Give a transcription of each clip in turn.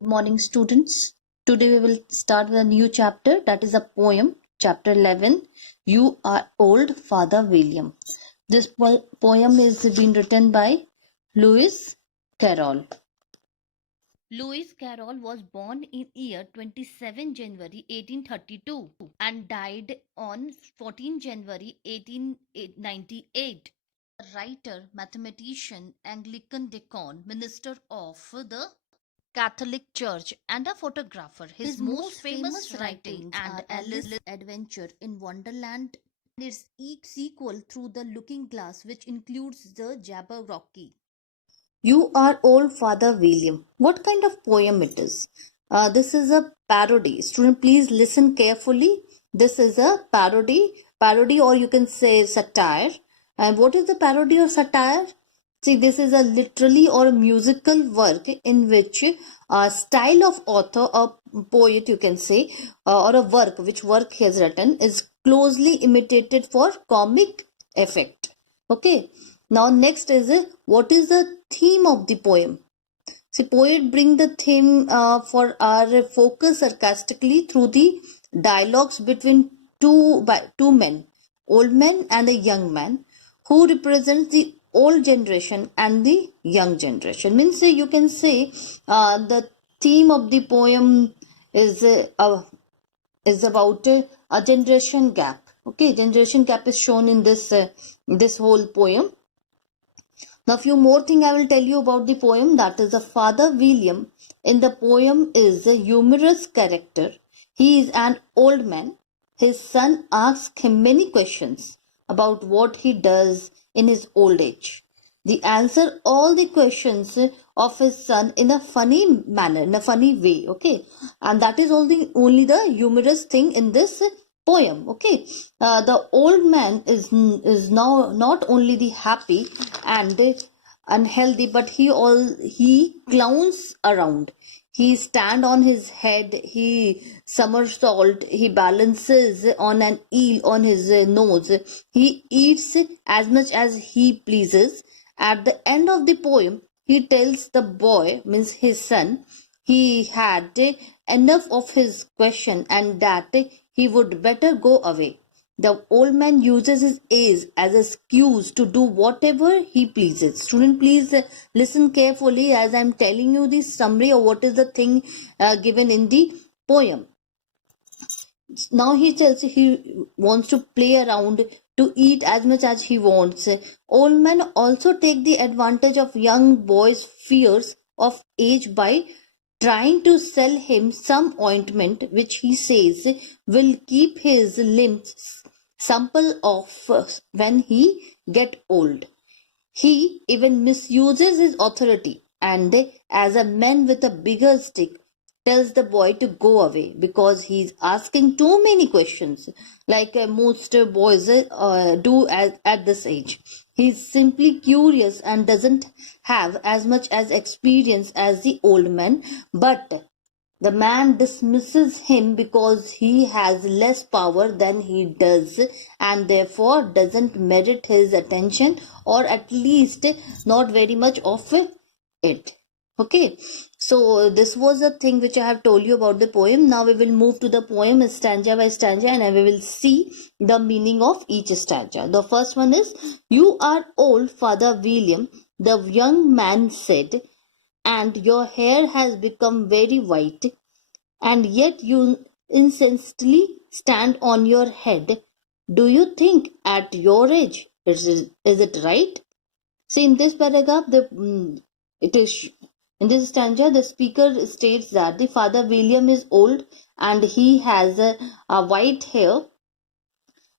Good morning, students. Today we will start with a new chapter, that is a poem, chapter 11, You Are Old, Father William. This poem is being written by Lewis Carroll. Lewis Carroll was born in year 27 January 1832 and died on 14 January 1898. Writer, mathematician, Anglican deacon, minister of the Catholic Church, and a photographer. His most famous writings and Alice's Adventure in Wonderland and its sequel Through the Looking Glass, which includes the Jabberwocky. You Are Old, Father William. What kind of poem it is? This is a parody. Student, please listen carefully. This is a parody, or you can say satire. And what is the parody or satire? See, this is a literary or musical work in which a style of author or poet, you can say, or a work he has written is closely imitated for comic effect. Okay. Now next is what is the theme of the poem? See, poet bring the theme for our focus sarcastically through the dialogues between two men, old man and a young man, who represents the old generation and the young generation. Means you can say the theme of the poem is about a generation gap. Okay, generation gap is shown in this whole poem. Now, few more thing I will tell you about the poem. That is, the Father William in the poem is a humorous character. He is an old man. His son asks him many questions about what he does in his old age. They answer all the questions of his son in a funny manner, in a funny way. Okay, and that is only the humorous thing in this poem. Okay, the old man is now not only the happy and unhealthy, but he clowns around. He stand on his head, he somersault, he balances on an eel on his nose, he eats as much as he pleases. At the end of the poem, he tells the boy, means his son, he had enough of his question and that he would better go away. The old man uses his age as an excuse to do whatever he pleases. Student, please listen carefully as I am telling you the summary of what is the thing given in the poem. Now he tells he wants to play around, to eat as much as he wants. Old men also take the advantage of young boys' fears of age by trying to sell him some ointment which he says will keep his limbs supple of when he get old. He even misuses his authority and, as a man with a bigger stick, tells the boy to go away because he's asking too many questions, like most boys do at this age. He's simply curious and doesn't have as much as experience as the old man, but the man dismisses him because he has less power than he does and therefore doesn't merit his attention, or at least not very much of it. Okay, so this was the thing which I have told you about the poem. Now we will move to the poem stanza by stanza and we will see the meaning of each stanza. The first one is, You are old, Father William, the young man said, and your hair has become very white, and yet you insensibly stand on your head. Do you think at your age is it right? See, in this paragraph, it is in this stanza, the speaker states that the Father William is old and he has a white hair.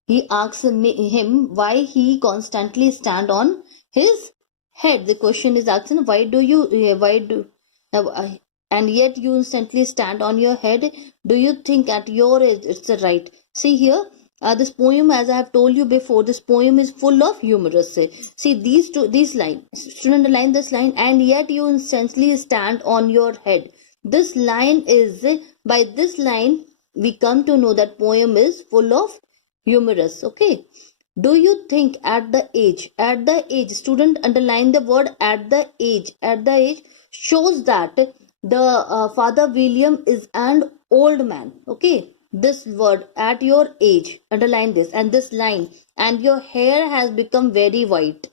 He asks him why he constantly stand on his head. The question is asking, and yet you instantly stand on your head. Do you think at your age it's the right? See here, this poem, as I have told you before, this poem is full of humorous. See these lines. Student, underline this line. And yet you instantly stand on your head. This line is, by this line we come to know that poem is full of humorous. Okay. Do you think at the age? At the age, student, underline the word at the age. At the age shows that the Father William is an old man. Okay, this word at your age, underline this, and this line, and your hair has become very white.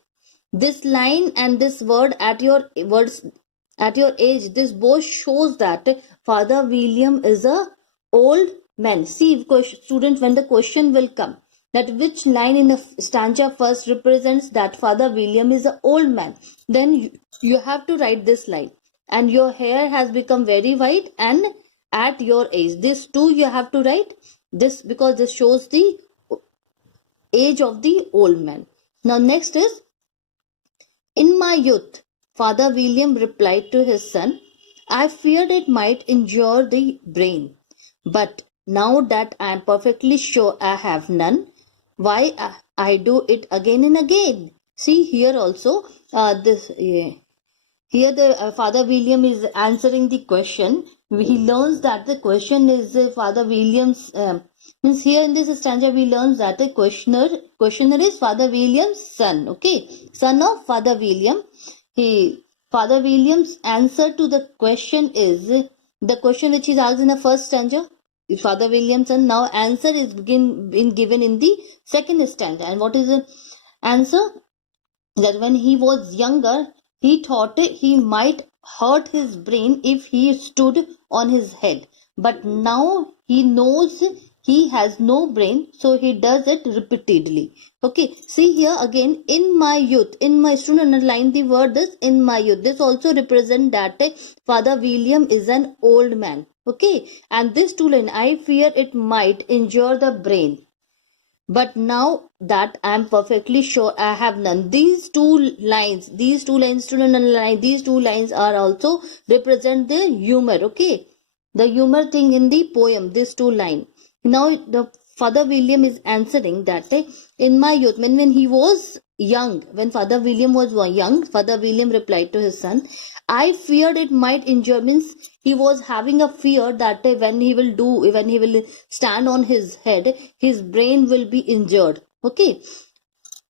This line and this word at your age, this both shows that Father William is a old man. See, students, when the question will come that which line in the stanza first represents that Father William is an old man, then you have to write this line. And your hair has become very white and at your age. This too you have to write this, because this shows the age of the old man. Now next is, in my youth, Father William replied to his son, I feared it might injure the brain. But now that I am perfectly sure I have none, why I do it again and again. See here also, here the Father William is answering the question. He learns that the question is Father William's. Means here in this stanza we learn that the questioner is Father William's son. Okay, son of Father William. Father William's answer to the question is the question which is asked in the first stanza. Father William's son. Now answer is been given in the second stanza. And what is the answer? That when he was younger, he thought he might hurt his brain if he stood on his head. But now he knows he has no brain, so he does it repeatedly. Okay, see here again, in my youth, in my student, underline the word this, in my youth. This also represents that Father William is an old man. Okay, and this two line, I fear it might injure the brain. But now that I am perfectly sure I have none. These two lines, student underline, these two lines are also represent the humor. Okay, the humor thing in the poem, these two lines. Now the Father William is answering that in my youth, when he was young, when Father William was young, Father William replied to his son, I feared it might injure, means he was having a fear that when he will stand on his head, his brain will be injured. Okay,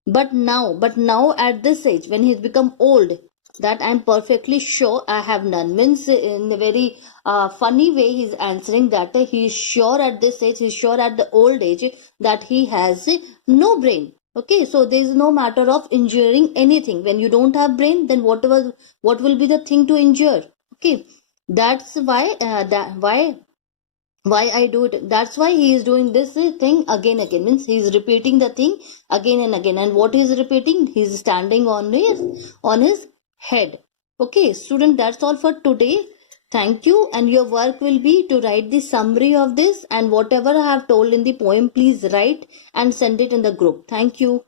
but now at this age, when he's become old, that I'm perfectly sure I have none. Means in a very funny way he's answering that he is sure at this age, he's sure at the old age that he has no brain. Okay, so there is no matter of injuring anything. When you don't have brain, then what will be the thing to injure? Okay, that's why why I do it. That's why he is doing this thing again. Means he is repeating the thing again and again. And what he is repeating? He is standing on his head. Okay, student, that's all for today. Thank you. And your work will be to write the summary of this, and whatever I have told in the poem, please write and send it in the group. Thank you.